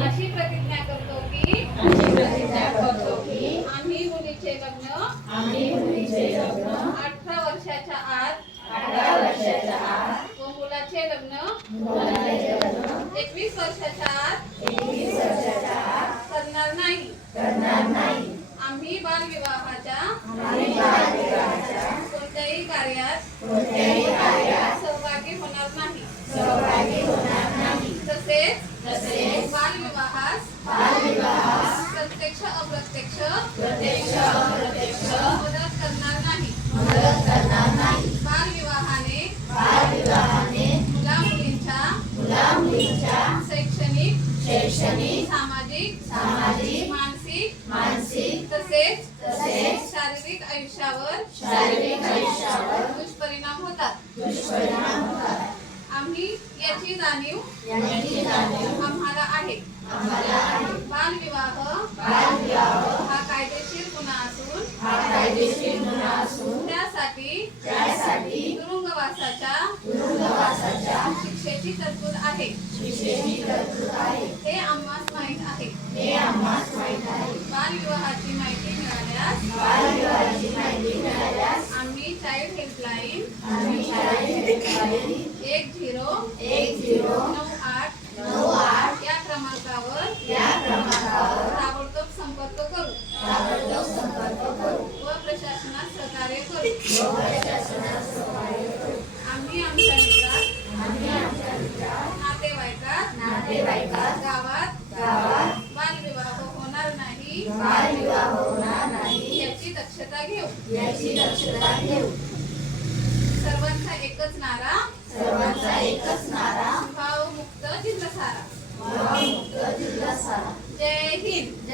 अशी प्रतिज्ञा करतो की आम्ही मुलीचे लग्न 18 वर्षाच्या आत व मुलाचे लग्न 21 वर्षाच्या आत करणार नाही. आम्ही बालविवाहाच्या कोणत्याही कार्यात सहभागी होणार नाही. तसेच बालविवाहास प्रत्यक्ष अप्रत्यक्ष मदत करणार नाही. बालविवाहाने मुला-मुलींच्या शैक्षणिक, सामाजिक, मानसिक तसेच शारीरिक आयुष्यावर दुष्परिणाम होतात. आम्ही याची जाणीव आम्हाला आहे. बालविवाह हा कायदेशीर गुन्हा असून त्यासाठी तुरुंगवासाच्या शिक्षेची तरतूद आहे. हे आम्हास माहीत आहे. बालविवाहाची माहिती मिळाल्यास आम्ही चाइल्ड हेल्पलाईन 1098 या क्रमांकावर ताबडतोब संपर्क करू व प्रशासनास सहकार्य करू. आम्ही आमच्या मित्रात, नातेवाईकात, गावात बालविवाह होणार नाही याची दक्षता घेऊ. सर्वांचा एकच नारा, भावमुक्त जिल्हा सारा. जय हिंद.